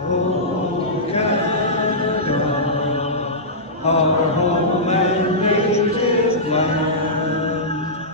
Oh, Canada, our home and native land,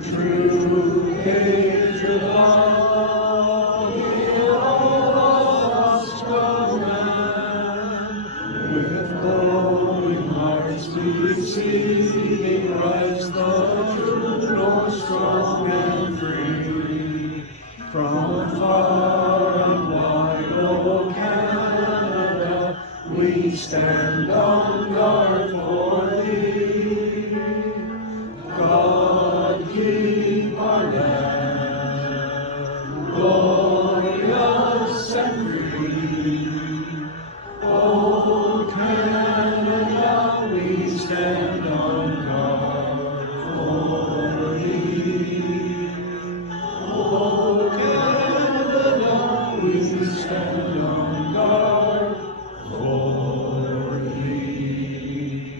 through ages long, in all of us command, with glowing hearts we sing, rise the true north, strong and free, from far and wide, O Canada, we stand on guard for thee. God keep our land glorious and free. O Canada, we stand on guard for thee. O Canada, we stand on guard for thee.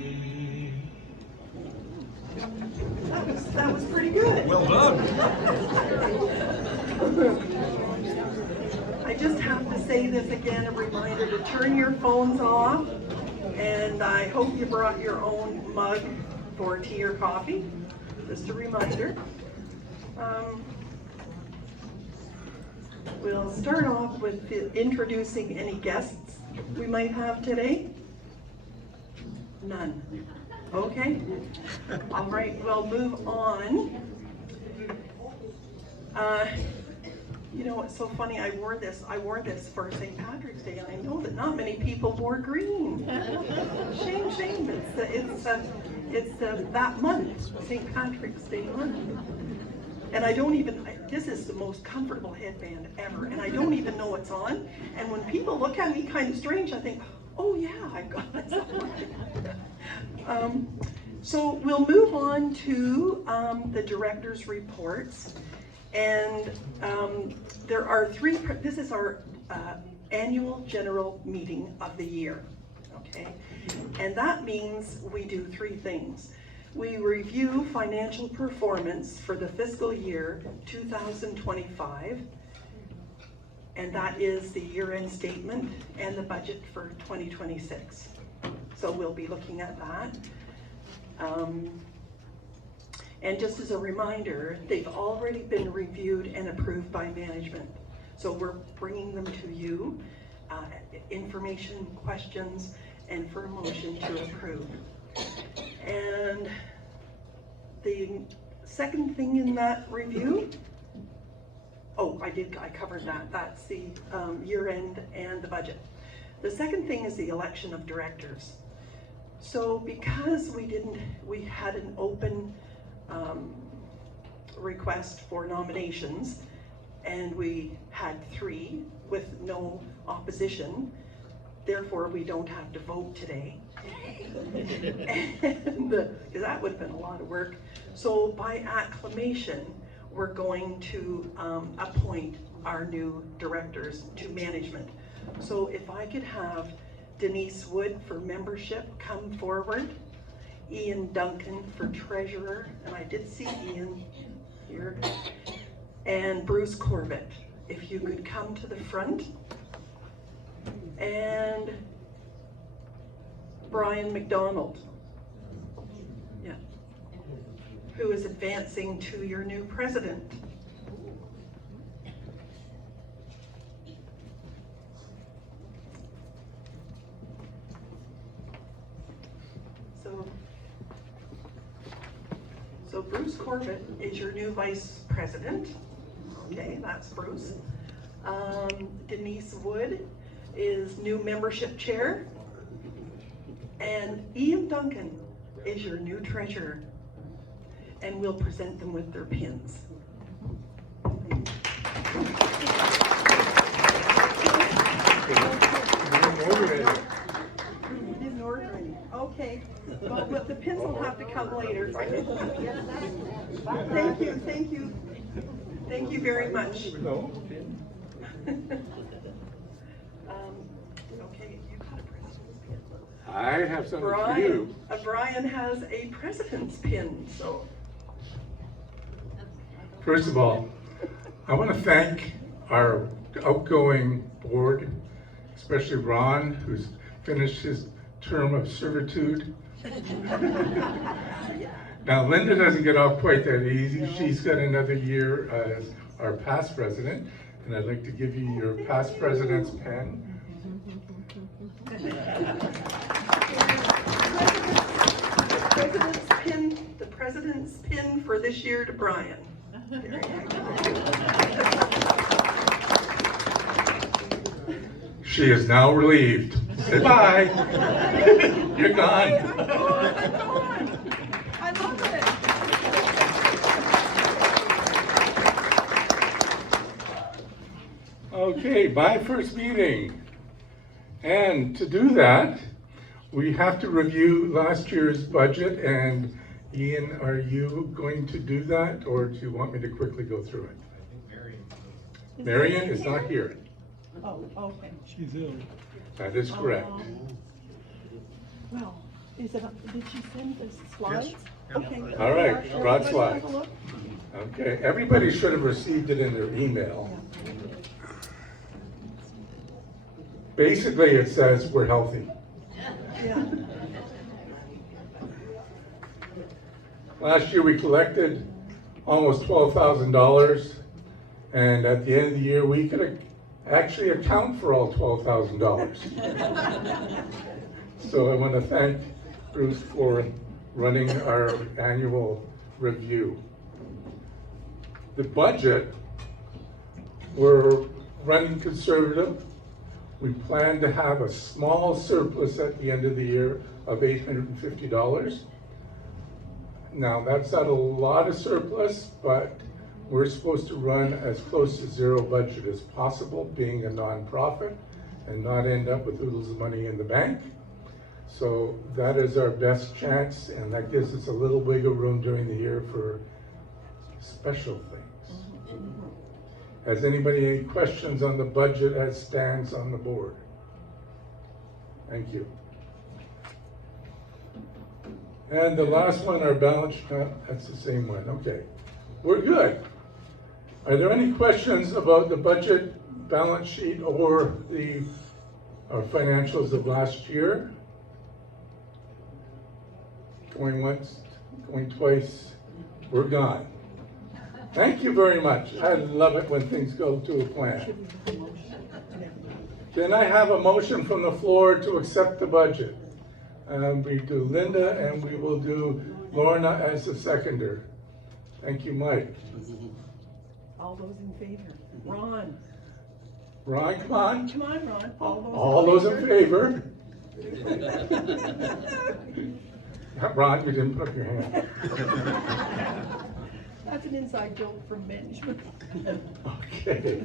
That was pretty good. Well done. I just have to say this again, a reminder to turn your phones off, and I hope you brought your own mug for tea or coffee. Just a reminder. We'll start off with introducing any guests we might have today. None. Okay. All right, we'll move on. You know, it's so funny, I wore this for St. Patrick's Day, and I know that not many people wore green. Shame, shame. It's that month, St. Patrick's Day month. And this is the most comfortable headband ever, and I don't even know it's on. And when people look at me kind of strange, I think, oh yeah, I've got it. So we'll move on to the director's reports. And there are this is our annual general meeting of the year, okay? And that means we do three things. We review financial performance for the fiscal year 2025, and that is the year-end statement and the budget for 2026. So we'll be looking at that. And just as a reminder, they've already been reviewed and approved by management. So we're bringing them to you, information, questions, and for a motion to approve. And the second thing in that review, I covered that. That's the year end and the budget. The second thing is the election of directors. So because we had an open request for nominations, and we had 3 with no opposition, therefore we don't have to vote today. And because that would have been a lot of work. So by acclamation, we're going to appoint our new directors to management. So if I could have Denise Wood for membership come forward, Ian Duncan for treasurer, and I did see Ian here, and Bruce Corbett, if you could come to the front, and Brian McDonald, yeah, who is advancing to your new president. So Bruce Corbett is your new vice president. Okay, that's Bruce. Denise Wood is new membership chair. And Ian Duncan is your new treasurer. And we'll present them with their pins. Okay, well, but the pins will have to come later. Thank you, thank you. Thank you very much. No. Okay, you got a president's pin. I have something for you. Brian has a president's pin, so. First of all, I want to thank our outgoing board, especially Ron, who's finished his term of servitude. Now, Linda doesn't get off quite that easy. She's got another year as our past president, and I'd like to give you your past president's pen. The president's pin for this year to Brian. There you go. She is now relieved. Say bye. You're gone. I love it. Okay, my first meeting. And to do that, we have to review last year's budget. And Ian, are you going to do that, or do you want me to quickly go through it? Marion is not here. Oh, okay. She's ill. That is correct. Well, is it, did she send the slides? Yes. Okay. All right, Everybody brought have a slides. look? Okay, everybody should have received it in their email. Basically, it says we're healthy. Yeah. Last year, we collected almost $12,000, and at the end of the year, we could actually account for all $12,000. So I want to thank Bruce for running our annual review. The budget, we're running conservative. We plan to have a small surplus at the end of the year of $850. Now, that's not a lot of surplus, but we're supposed to run as close to zero budget as possible, being a nonprofit, and not end up with oodles of money in the bank. So that is our best chance, and that gives us a little wiggle room during the year for special things. Has anybody any questions on the budget as stands on the board? Thank you. And the last one, our balance sheet, that's the same one, okay. We're good. Are there any questions about the budget, balance sheet, or our financials of last year? Going once, going twice, we're gone. Thank you very much. I love it when things go to a plan. Can I have a motion from the floor to accept the budget? We do Linda, and we will do Lorna as the seconder. Thank you, Mike. All those in favor? Ron? Ron, come on. Come on, Ron. All those in favor? Ron, you didn't put up your hand. That's an inside joke from management. Okay.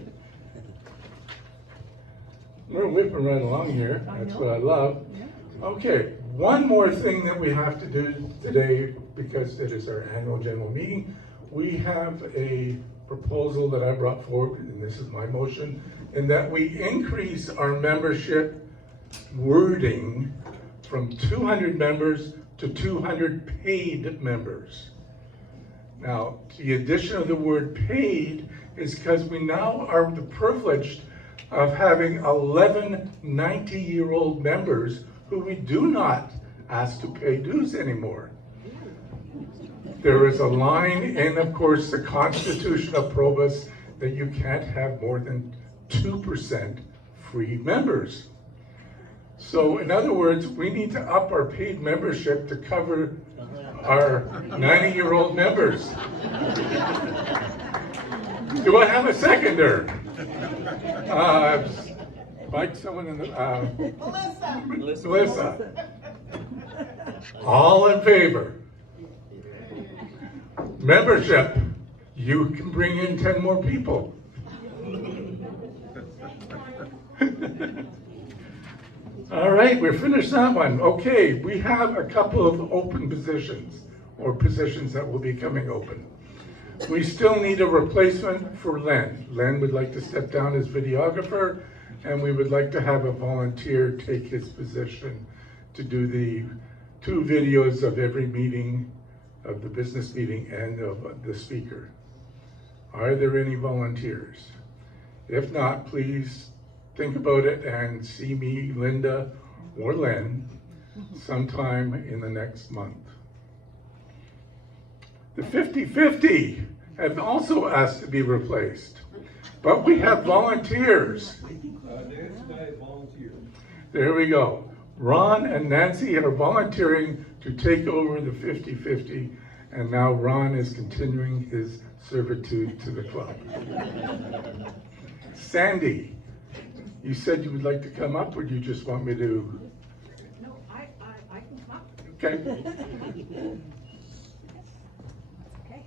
We're whipping right along here. That's what I love. Yeah. Okay, one more thing that we have to do today, because it is our annual general meeting. We have a proposal that I brought forward, and this is my motion, in that we increase our membership wording from 200 members to 200 paid members. Now, the addition of the word paid is because we now are the privileged of having 11 90-year-old members who we do not ask to pay dues anymore. There is a line in, of course, the Constitution of Probus that you can't have more than 2% free members. So in other words, we need to up our paid membership to cover our 90-year-old members. Do I have a seconder? Mike, someone in the, Melissa. All in favor? Membership, you can bring in 10 more people. All right, we're finished that one. Okay, we have a couple of open positions, or positions that will be coming open. We still need a replacement for Len. Len would like to step down as videographer, and we would like to have a volunteer take his position to do the 2 videos of every meeting, of the business meeting and of the speaker. Are there any volunteers? If not, please think about it and see me, Linda, or Len sometime in the next month. The 50-50 have also asked to be replaced, but we have volunteers. Nancy and I volunteer. There we go. Ron and Nancy are volunteering to take over the 50-50, and now Ron is continuing his servitude to the club. Sandy, you said you would like to come up, or do you just want me to? No, I can come up. Okay. Okay.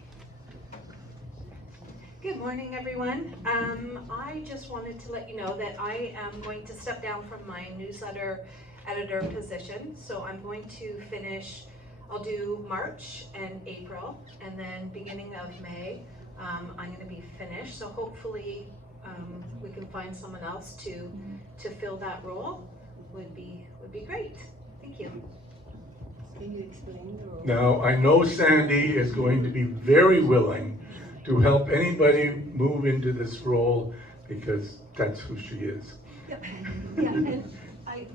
Good morning, everyone. I just wanted to let you know that I am going to step down from my newsletter editor position. So I'm going to finish, I'll do March and April, and then beginning of May, I'm going to be finished. So hopefully we can find someone else to fill that role. Would be great. Thank you. Can you explain the role? Now, I know Sandy is going to be very willing to help anybody move into this role because that's who she is. Yeah, and I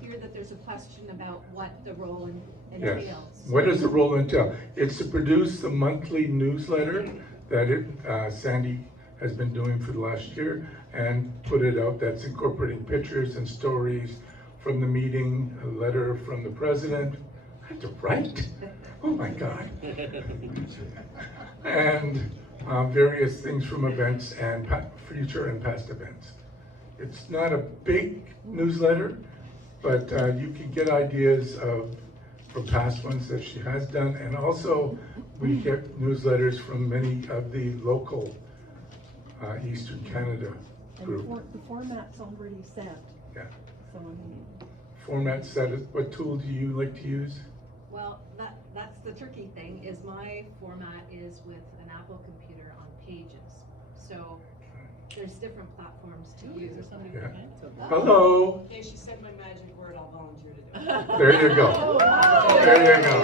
hear that there's a question about what the role Yes. entails. What does the role entail? It's to produce the monthly newsletter that Sandy has been doing for the last year and put it out. That's incorporating pictures and stories from the meeting, a letter from the president. I have to write? Oh my God. And various things from events and future and past events. It's not a big newsletter, but you can get ideas from past ones that she has done. And also, we get newsletters from many of the local Eastern Canada And group. the format's already set. Yeah. So I mean, Format set, what tool do you like to use? Well, that's the tricky thing, is my format is with an Apple computer on Pages. So there's different platforms to use. Yeah. Hello, Okay, she said my magic word, I'll volunteer to do it. there you go. There you go.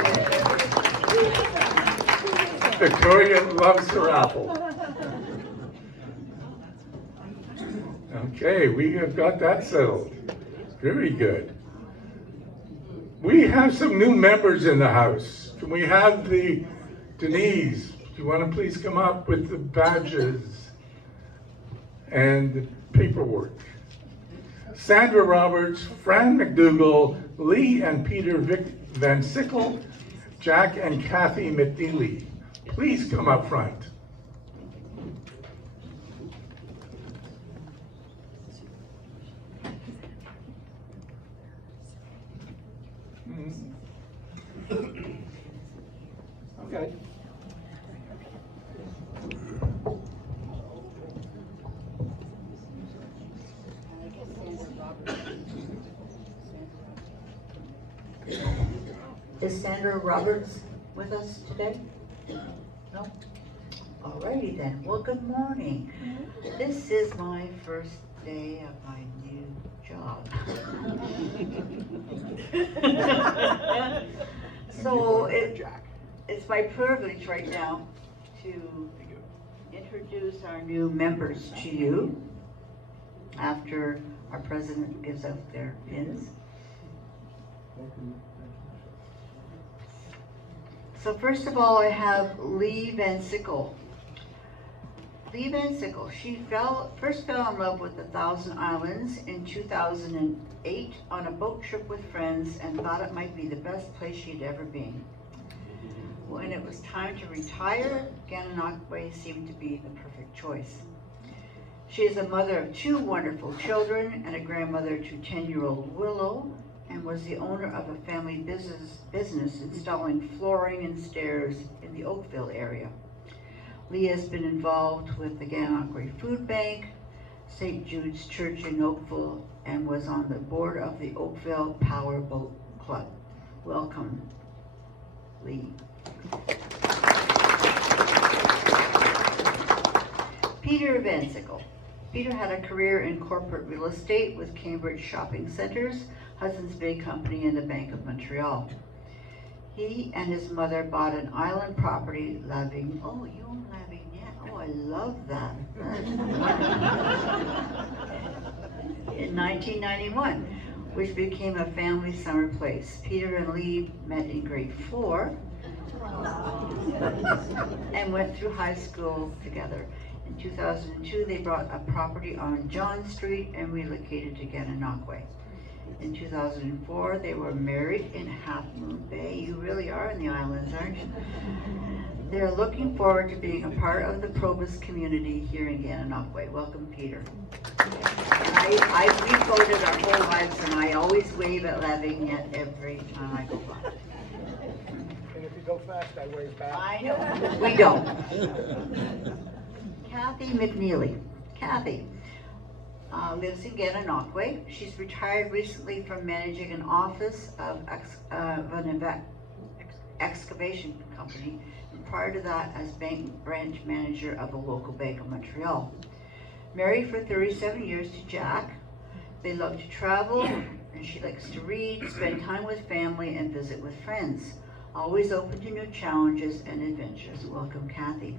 Victoria loves her apple. Okay, we have got that settled. Very good. We have some new members in the house. Can we have the Denise? Do you want to please come up with the badges and the paperwork? Sandra Roberts, Fran McDougall, Lee and Peter Van Sickle, Jack and Kathy McNeely. Please come up front. Okay. Is Sandra Roberts with us today? No? Alrighty then. Well, good morning. This is my first day of my new job. So it's my privilege right now to introduce our new members to you after our president gives out their pins. So first of all, I have Lee Van Sickle. Lee Van Sickle, she first fell in love with the Thousand Islands in 2008 on a boat trip with friends and thought it might be the best place she'd ever been. When it was time to retire, Gananoque seemed to be the perfect choice. She is a mother of 2 wonderful children and a grandmother to 10-year-old Willow, and was the owner of a family business installing flooring and stairs in the Oakville area. Lee has been involved with the Gananoque Food Bank, St. Jude's Church in Oakville, and was on the board of the Oakville Power Boat Club. Welcome, Lee. Peter Van Sickle. Peter had a career in corporate real estate with Cambridge Shopping Centres, Hudson's Bay Company, and the Bank of Montreal. He and his mother bought an island property, oh, you own La Vignette. Oh Oh, I love that. In 1991, which became a family summer place. Peter and Lee met in grade 4 and went through high school together. In 2002, they bought a property on John Street and relocated to Gananoque. In 2004, they were married in Half Moon Bay. You really are in the islands, aren't you? They're looking forward to being a part of the Probus community here in Gananoque. Welcome, Peter. We've voted our whole lives, and I always wave at Lavigne every time I go by. And if you go fast, I wave back. I know, we don't. Kathy McNeely. Kathy lives in Gananoque. She's retired recently from managing an office of an excavation company, and prior to that as branch manager of a local bank in Montreal. Married for 37 years to Jack. They love to travel, and she likes to read, spend time with family, and visit with friends. Always open to new challenges and adventures. Welcome, Kathy.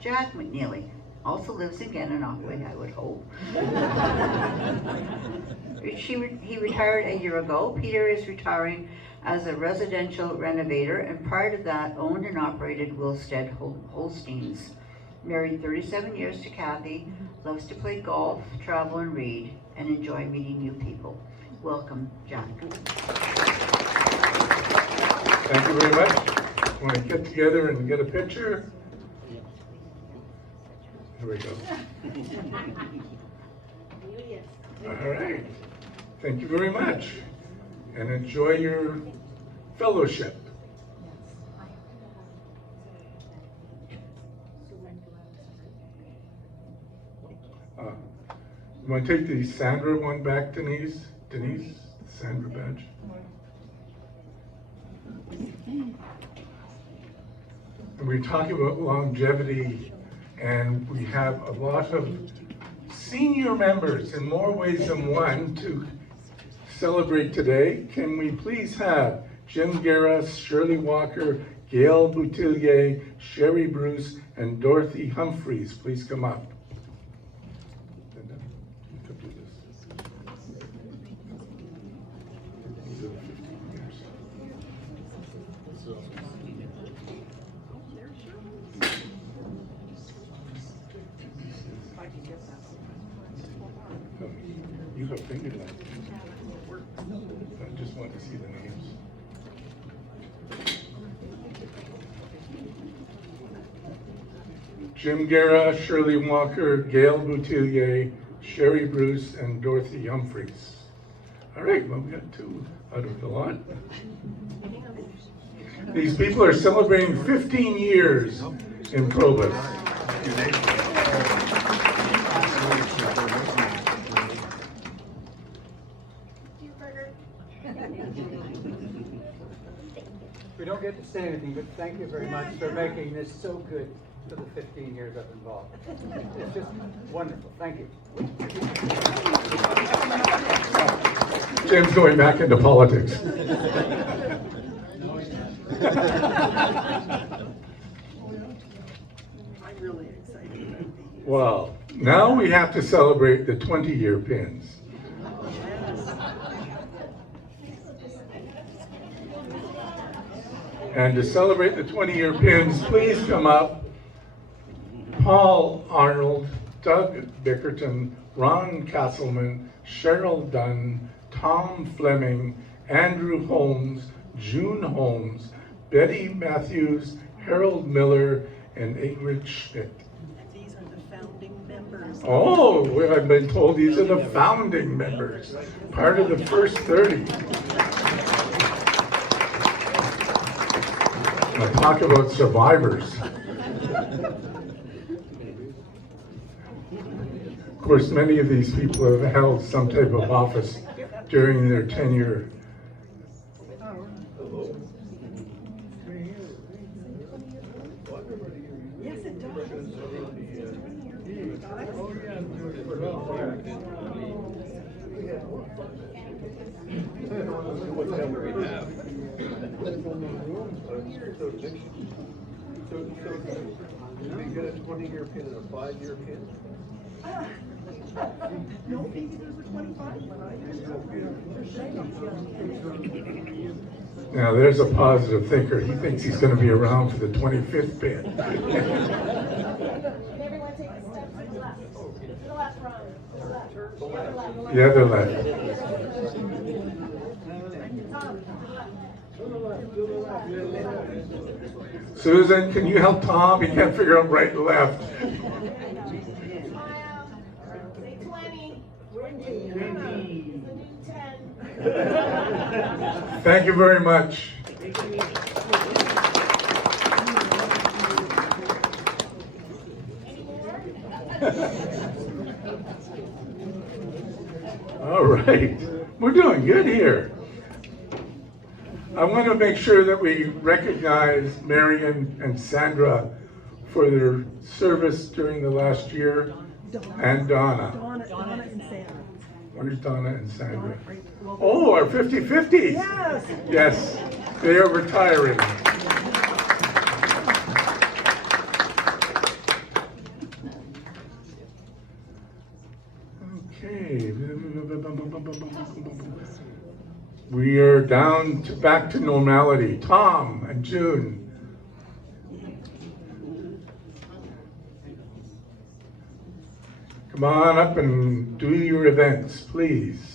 Jack McNeely also lives in Gananoque, I would hope. He retired a year ago. Peter is retiring as a residential renovator, and prior to that owned and operated Wilstead Holsteins. Married 37 years to Kathy, loves to play golf, travel and read, and enjoy meeting new people. Welcome, Jack. Thank you very much. Want to get together and get a picture? Here we go. All right. Thank you very much. And enjoy your fellowship. You want to take the Sandra one back, Denise? Denise, Sandra badge. And we're talking about longevity, and we have a lot of senior members in more ways than one to celebrate today. Can we please have Jim Guerra, Shirley Walker, Gail Boutillier, Sherry Bruce, and Dorothy Humphreys please come up? You have finger lines. I just want to see the names. Jim Guerra, Shirley Walker, Gail Boutillier, Sherry Bruce, and Dorothy Humphreys. All right, well, we got 2 out of the lot. These people are celebrating 15 years in Probus. We don't get to say anything, but thank you very much for making this so good for the 15 years I've been involved. It's just wonderful. Thank you. Jim's going back into politics. I'm really excited about these. Well, now we have to celebrate the 20-year pins. And to celebrate the 20-year pins, please come up Paul Arnold, Doug Bickerton, Ron Castleman, Cheryl Dunn, Tom Fleming, Andrew Holmes, June Holmes, Betty Matthews, Harold Miller, and Ingrid Schmidt. These are the founding members. Oh, well, I've been told these are the founding members, part of the first 30. Now talk about survivors. Of course, many of these people have held some type of office during their tenure. Yes, it does. What number we have? So, we get a 20-year pin and a 5-year pin? No, maybe there's a 25 one. Now, there's a positive thinker. He thinks he's gonna be around for the 25th pin. Can everyone take a step to the left? To the left, Ron. To the left. The other left. Tom, to the left. Susan, can you help Tom? He can't figure out right and left. Smile. Say 20. We're in 20. The new 10. Thank you very much. Any more? All right, we're doing good here. I want to make sure that we recognize Marion and Sandra for their service during the last year, and Donna. Donna and Sandra. Where's Donna and Sandra? Right, well, Oh, our 50-50s. Yes. Yes, they are retiring. Okay. We are down to back to normality. Tom and June. Come on up and do your events, please.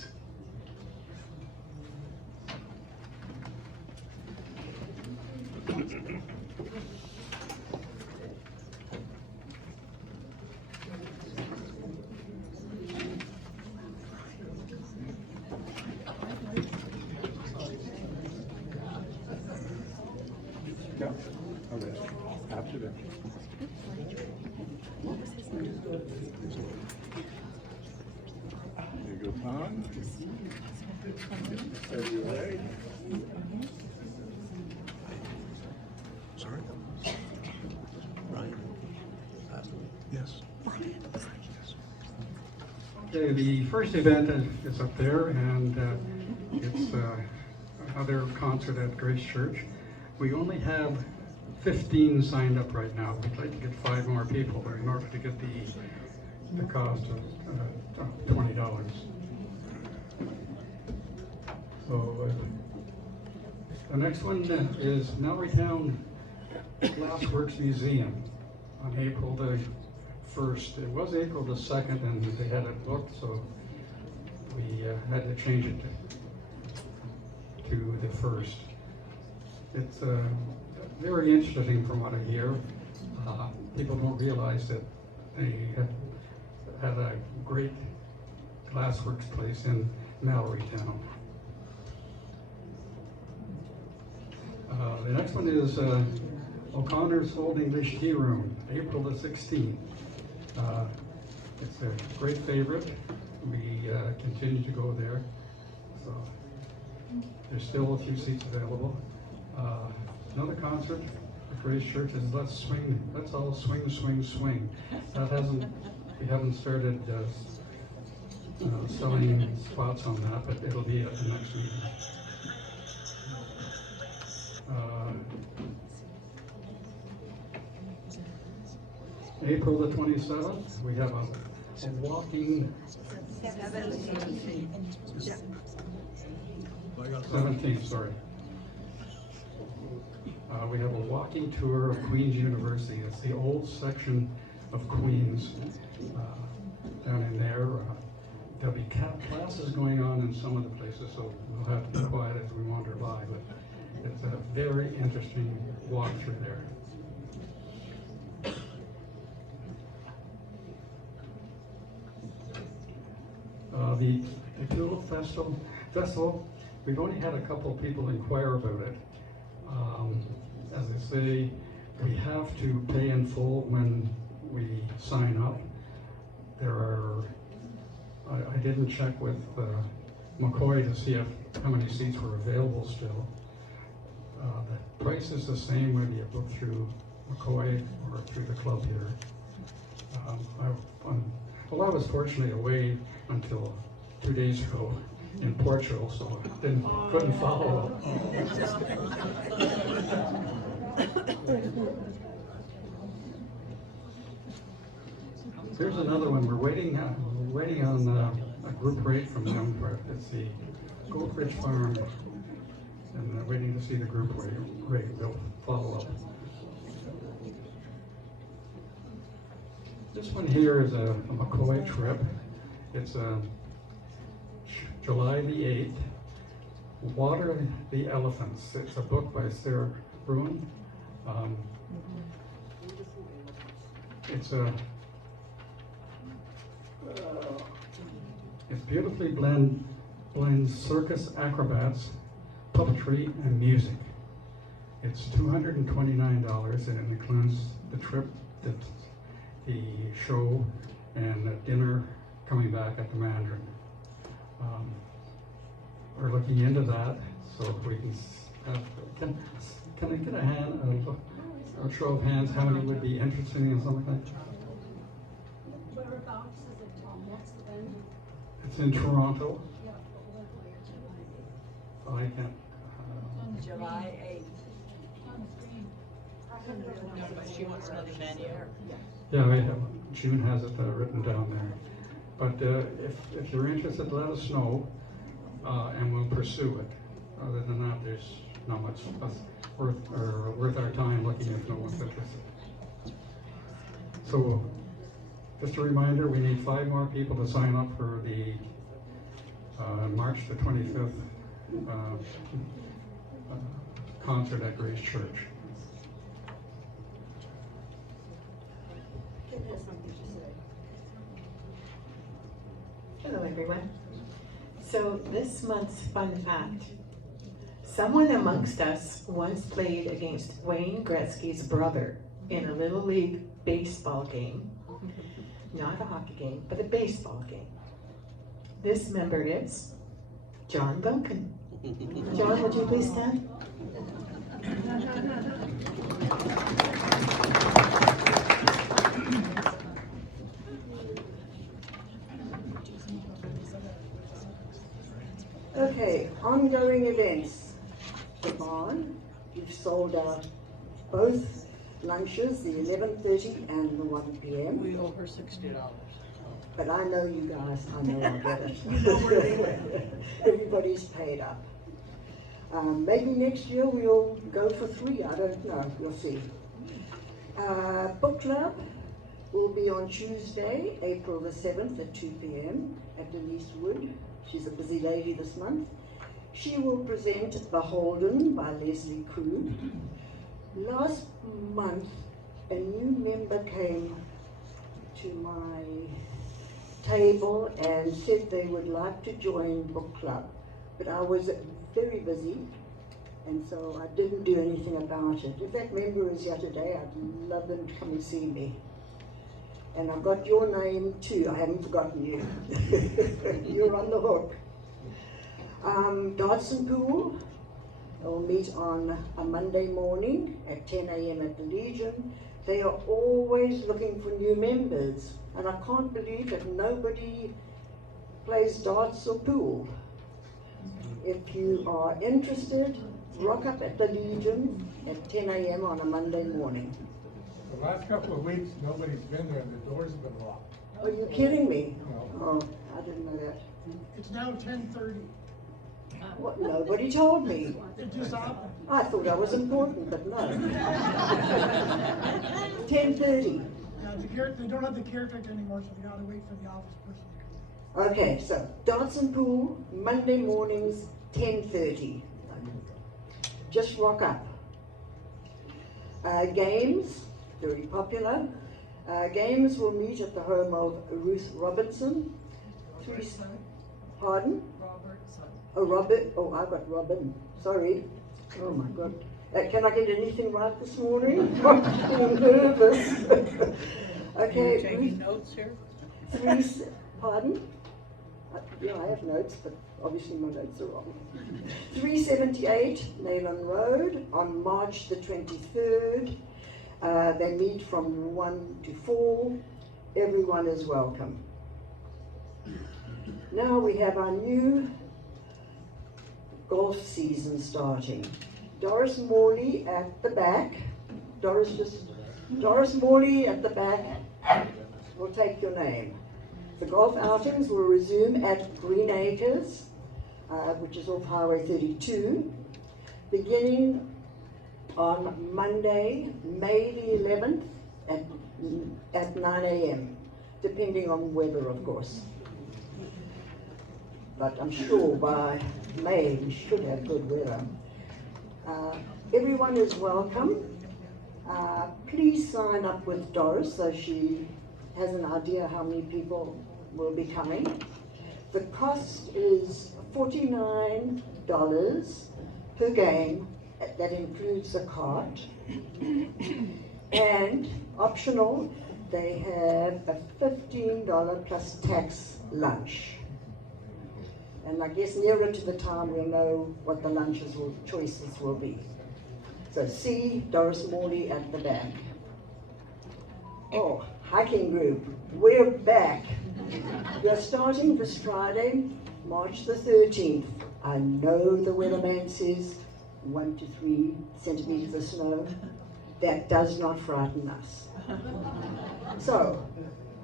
After that. There you go, Tom. Are you ready? Sorry? Ryan? Yes. Okay, the first event is up there, and it's another concert at Grace Church. We only have 15 signed up right now. We'd like to get 5 more people in order to get the cost of $20. So the next one is Mallorytown Glassworks Museum on April the 1st. It was April the 2nd, and they had it booked, so we had to change it to the 1st. It's very interesting from what I hear. People don't realize that they have a great glassworks place in Mallorytown. The next one is O'Connor's Old English Tea Room, April the 16th. It's a great favorite. We continue to go there. So there's still a few seats available. Another concert at Grace Church is Let's Swing. Let's all swing, swing, swing. We haven't started selling spots on that, but it'll be at the next meeting. April the 27th, we have a walking 17th, sorry. We have a walking tour of Queen's University. It's the old section of Queen's down in there. There'll be classes going on in some of the places, so we'll have to be quiet as we wander by, but it's a very interesting walk through there. The Tulip Festival, we've only had a couple of people inquire about it. As I say, we have to pay in full when we sign up. I didn't check with McCoy to see how many seats were available still. The price is the same whether you book through McCoy or through the club here. I was fortunately away until 2 days ago, in Portugal, so I couldn't follow. Here's another one. We're waiting on a group rate from them. It's the Gold Ridge Farm, and we're waiting to see the group rate. They'll follow up. This one here is a McCoy trip. It's July the 8th. Water the Elephants. It's a book by Sarah Bruin. It's beautifully blends circus acrobats, puppetry, and music. It's $229, and it includes the trip, the show, and a dinner coming back at the Mandarin. We're looking into that, so if we can I get a show of hands, how many would be interested in something like that? Whereabouts is it, Tom? What's the venue? It's in Toronto. Yeah, but where? I can't. July 8th. On the screen. She wants another venue. Yeah, we have, June has it written down there. But if you're interested, let us know, and we'll pursue it. Other than that, there's not much worth our time looking if no one's interested. So, just a reminder, we need 5 more people to sign up for the March the 25th concert at Grace Church. Hello, everyone. So this month's fun fact. Someone amongst us once played against Wayne Gretzky's brother in a Little League baseball game. Not a hockey game, but a baseball game. This member is John Duncan. John, would you please stand? Okay, ongoing events. The barn, you've sold out both lunches, the 11:30 and the 1 p.m. We owe her $60. But I know you guys, I know I'll get it. You know where they went. Everybody's paid up. Maybe next year we'll go for 3, I don't know, we'll see. Book club will be on Tuesday, April the 7th at 2 p.m. at Denise Wood. She's a busy lady this month. She will present Beholden by Leslie Krug. Last month, a new member came to my table and said they would like to join book club, but I was very busy, and so I didn't do anything about it. If that member is here today, I'd love them to come and see me. And I've got your name too, I haven't forgotten you. You're on the hook. Darts and Pool will meet on a Monday morning at 10 a.m. at the Legion. They are always looking for new members, and I can't believe that nobody plays darts or pool. If you are interested, rock up at the Legion at 10 a.m. on a Monday morning. The last couple of weeks, nobody's been there, the doors have been locked. Are you kidding me? No. Oh, I didn't know that. It's now 10:30. What, nobody told me. It just happened. I thought I was important, but no. 10:30. Yeah, they don't have the caretaker anymore, so we gotta wait for the office person to come. Okay, so darts and pool, Monday mornings, 10:30. Just rock up. Games, very popular. Games will meet at the home of Ruth Robertson. Pardon? Oh, Robert. Oh, I got Robin. Sorry. Oh my God. Can I get anything right this morning? I'm nervous. Okay. Are you taking notes here? Pardon? Yeah, I have notes, but obviously my notes are wrong. 378 Nayland Road on March the 23rd. They meet from 1 to 4. Everyone is welcome. Now we have our new golf season starting. Doris Morley at the back. Doris Morley at the back will take your name. The golf outings will resume at Green Acres, which is off Highway 32, beginning on Monday, May the 11th at 9 a.m., depending on weather, of course. But I'm sure by May we should have good weather. Everyone is welcome. Please sign up with Doris so she has an idea how many people will be coming. The cost is $49 per game. That includes a cart. And optional, they have a $15 plus tax lunch. And I guess nearer to the time we'll know what the choices will be. So see Doris Morley at the back. Oh, hiking group, we're back. We're starting this Friday, March the 13th. I know the weatherman says 1 to 3 centimeters of snow. That does not frighten us. So,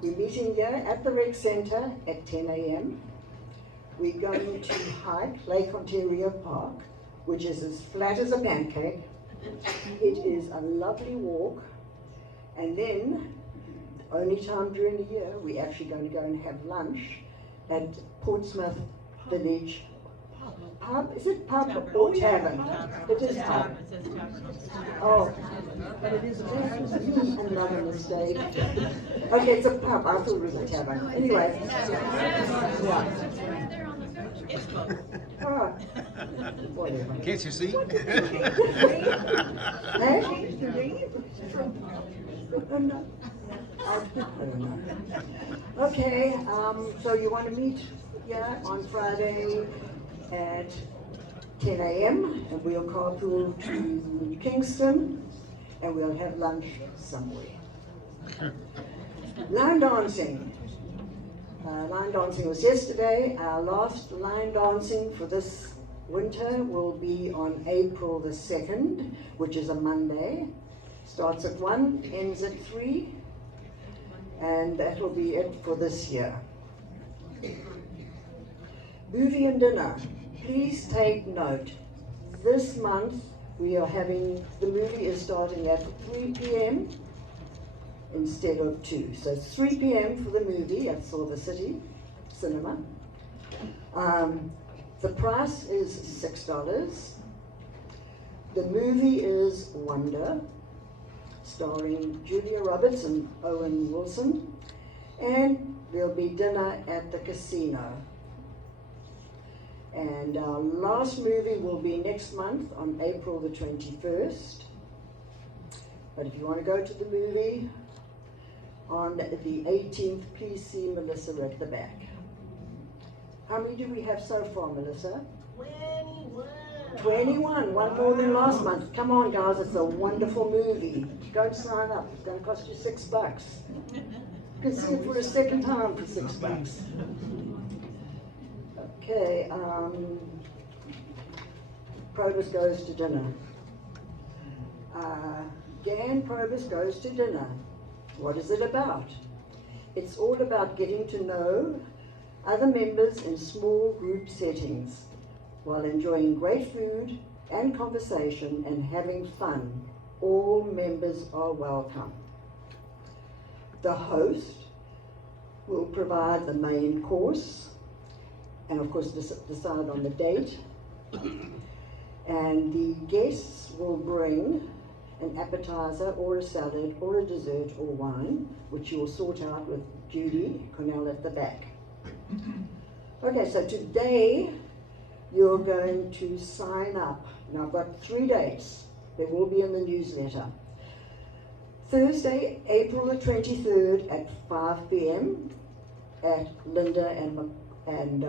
we're meeting here at the Rec Centre at 10 a.m. We're going to hike Lake Ontario Park, which is as flat as a pancake. It is a lovely walk. And then, only time during the year, we're actually going to go and have lunch at Portsmouth Village pub. Is it pub or tavern? It is pub. Oh, but it is another mistake. Okay, it's a pub. I thought it was a tavern. Anyway. Yeah. Ah, whatever. Can't you see? Hey? I don't know. Okay, so you want to meet on Friday at 10 a.m. and we'll carpool to Kingston and we'll have lunch somewhere. Line dancing. Line dancing was yesterday. Our last line dancing for this winter will be on April the 2nd, which is a Monday. Starts at 1, ends at 3, and that will be it for this year. Movie and dinner. Please take note. This month we are having, the movie is starting at 3 p.m. instead of 2. So 3 p.m. for the movie at Silver City Cinema. The price is $6. The movie is Wonder, starring Julia Roberts and Owen Wilson. And there'll be dinner at the casino. And our last movie will be next month on April the 21st. But if you want to go to the movie on the 18th, please see Melissa at the back. How many do we have so far, Melissa? 21, one more than last month. Come on, guys, it's a wonderful movie. Go and sign up. It's going to cost you $6. You can see it for a second time for $6. Okay, Probus goes to dinner. Gan Probus goes to dinner. What is it about? It's all about getting to know other members in small group settings while enjoying great food and conversation and having fun. All members are welcome. The host will provide the main course and of course decide on the date. And the guests will bring an appetizer or a salad or a dessert or wine, which you will sort out with Judy Cornell at the back. Okay, so today you're going to sign up. Now I've got 3 dates. They will be in the newsletter. Thursday, April the 23rd at 5 p.m. at Linda and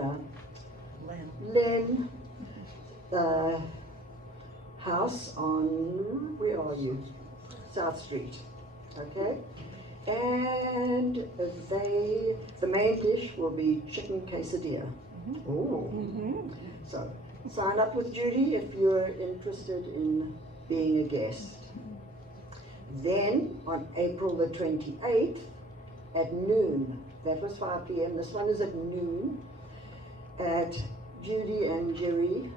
Len house on, where are you? South Street, okay? And the main dish will be chicken quesadilla. Oh, so Sign up with Judy if you're interested in being a guest. Then on April the 28th at noon, that was 5 p.m., this one is at noon, at Judy and Jerry's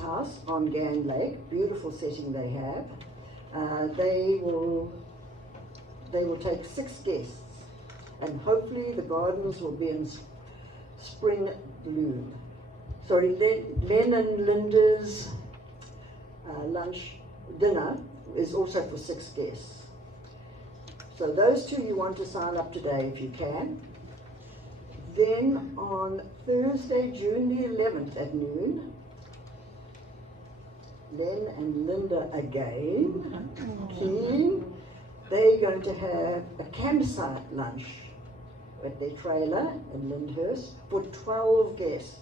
house on Gand Lake. Beautiful setting they have. They will take 6 guests, and hopefully the gardens will be in spring bloom. Sorry, Len and Linda's dinner is also for 6 guests. So those two you want to sign up today if you can. Then on Thursday, June the 11th at noon, Len and Linda again, keen, they're going to have a campsite lunch at their trailer in Lyndhurst for 12 guests.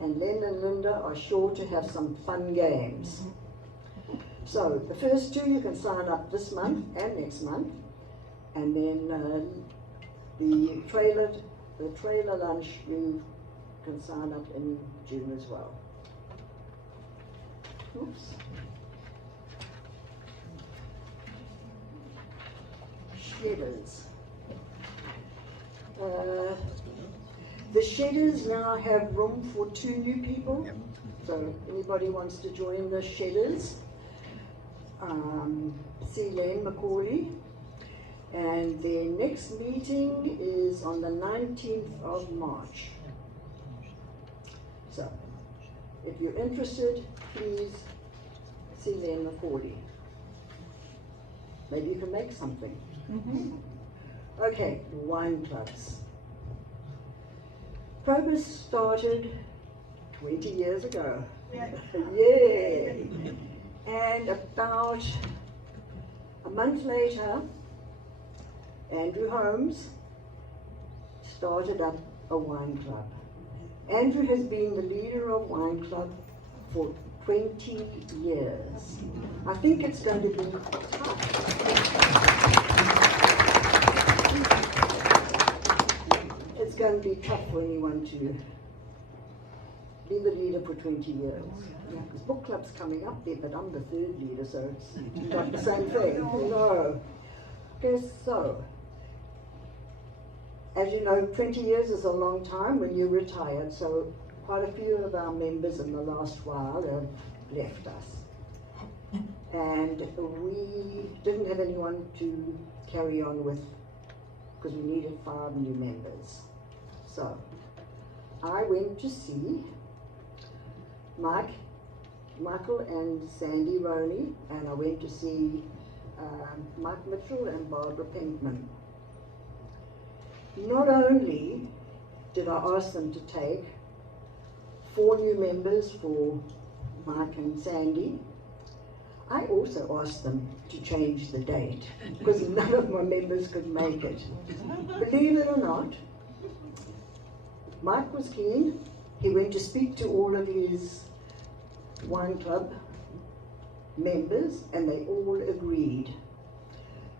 And Len and Linda are sure to have some fun games. So the first two you can sign up this month and next month, and then the trailer lunch you can sign up in June as well. Oops. Shedders. The Shedders now have room for 2 new people. So anybody wants to join the Shedders, see Lane Macaulay. And their next meeting is on the 19th of March. So if you're interested, please see Lane Macaulay. Maybe you can make something. Okay, wine clubs. Probus started 20 years ago. Yay! And about a month later, Andrew Holmes started up a wine club. Andrew has been the leader of wine club for 20 years. I think it's going to be tough. It's going to be tough for anyone to be the leader for 20 years. Because book club's coming up there, but I'm the 3rd leader, so it's not the same thing. No. Okay, so, as you know, 20 years is a long time when you're retired, so quite a few of our members in the last while have left us. And we didn't have anyone to carry on with, because we needed 5 new members. So, I went to see Michael and Sandy Roney, and I went to see Mike Mitchell and Barbara Pinkman. Not only did I ask them to take 4 new members for Mike and Sandy, I also asked them to change the date, because none of my members could make it. Believe it or not, Mike was keen. He went to speak to all of his wine club members, and they all agreed.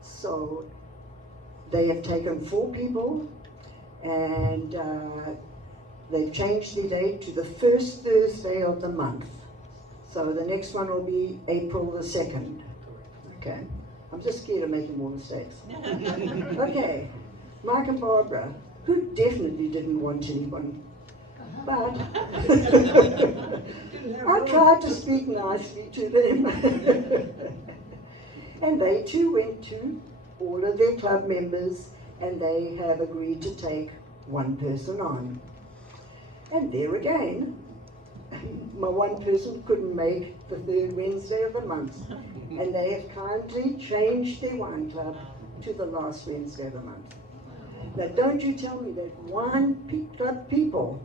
So they have taken 4 people, and they've changed the date to the first Thursday of the month. So the next one will be April the 2nd. Okay, I'm just scared of making more mistakes. Okay, Mike and Barbara, who definitely didn't want anyone, but I tried to speak nicely to them. And they too went to all of their club members, and they have agreed to take 1 person on. And there again, my 1 person couldn't make the 3rd Wednesday of the month, and they have kindly changed their wine club to the last Wednesday of the month. Now don't you tell me that wine club people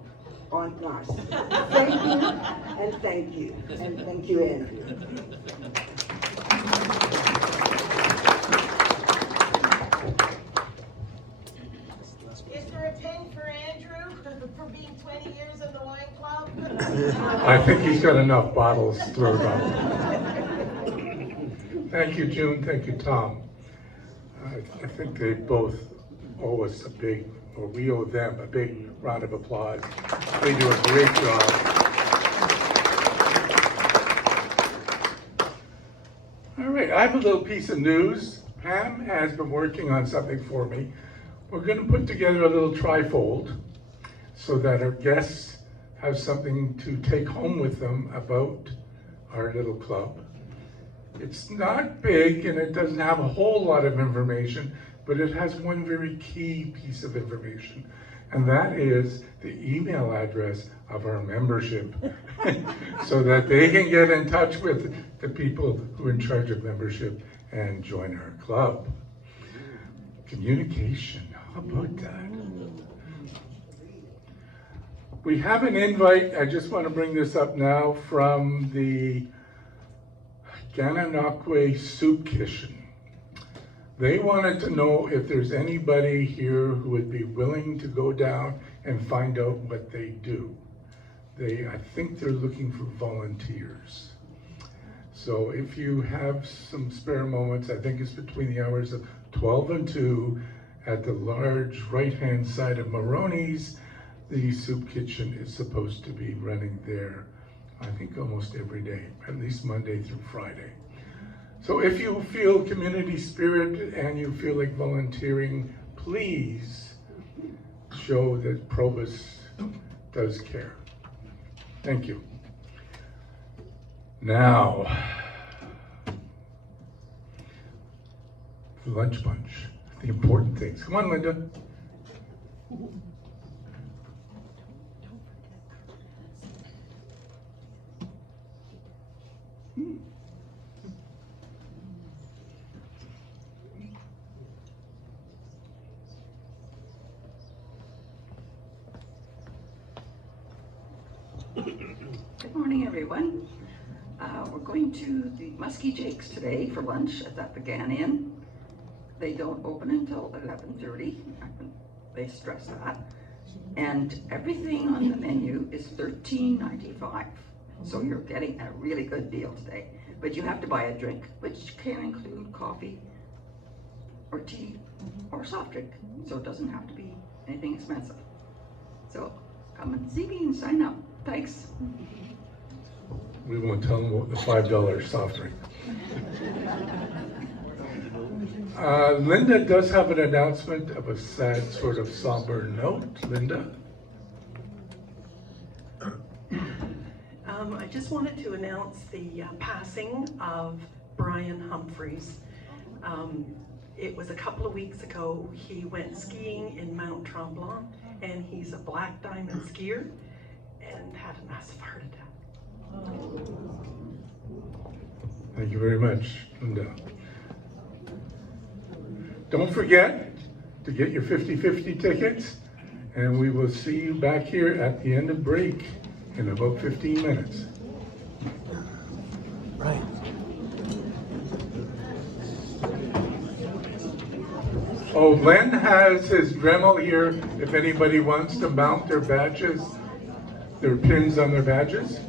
aren't nice. Thank you, and thank you, and thank you, Andrew. Is there a pin for Andrew for being 20 years in the wine club? I think he's got enough bottles thrown up. Thank you, June. Thank you, Tom. I think they both owe us a big or we owe them a big round of applause. They do a great job. All right, I have a little piece of news. Pam has been working on something for me. We're going to put together a little trifold so that our guests have something to take home with them about our little club. It's not big and it doesn't have a whole lot of information, but it has one very key piece of information, and that is the email address of our membership so that they can get in touch with the people who are in charge of membership and join our club. Communication, how about that? We have an invite, I just want to bring this up now, from the Gananoque Soup Kitchen. They wanted to know if there's anybody here who would be willing to go down and find out what they do. I think they're looking for volunteers. So if you have some spare moments, I think it's between the hours of 12 and 2 at the large right-hand side of Maroney's. The soup kitchen is supposed to be running there, I think almost every day, at least Monday through Friday. So if you feel community spirit and you feel like volunteering, please show that Provost does care. Thank you. Now, the lunch bunch, the important things. Come on, Linda. Good morning, everyone. We're going to the Muskie Jakes today for lunch at the Gan Inn. They don't open until 11:30. They stress that. And everything on the menu is $13.95. So you're getting a really good deal today. But you have to buy a drink, which can include coffee or tea or soft drink. So it doesn't have to be anything expensive. So come and see me and sign up. Thanks. We won't tell them what the $5 soft drink. Linda does have an announcement of a sad, sort of somber note. Linda? I just wanted to announce the passing of Brian Humphreys. It was a couple of weeks ago. He went skiing in Mount Tremblant, and he's a black diamond skier and had a massive heart attack. Thank you very much, Linda. Don't forget to get your 50-50 tickets, and we will see you back here at the end of break in about 15 minutes. Right. Oh, Len has his Dremel here if anybody wants to mount their badges, their pins on their badges.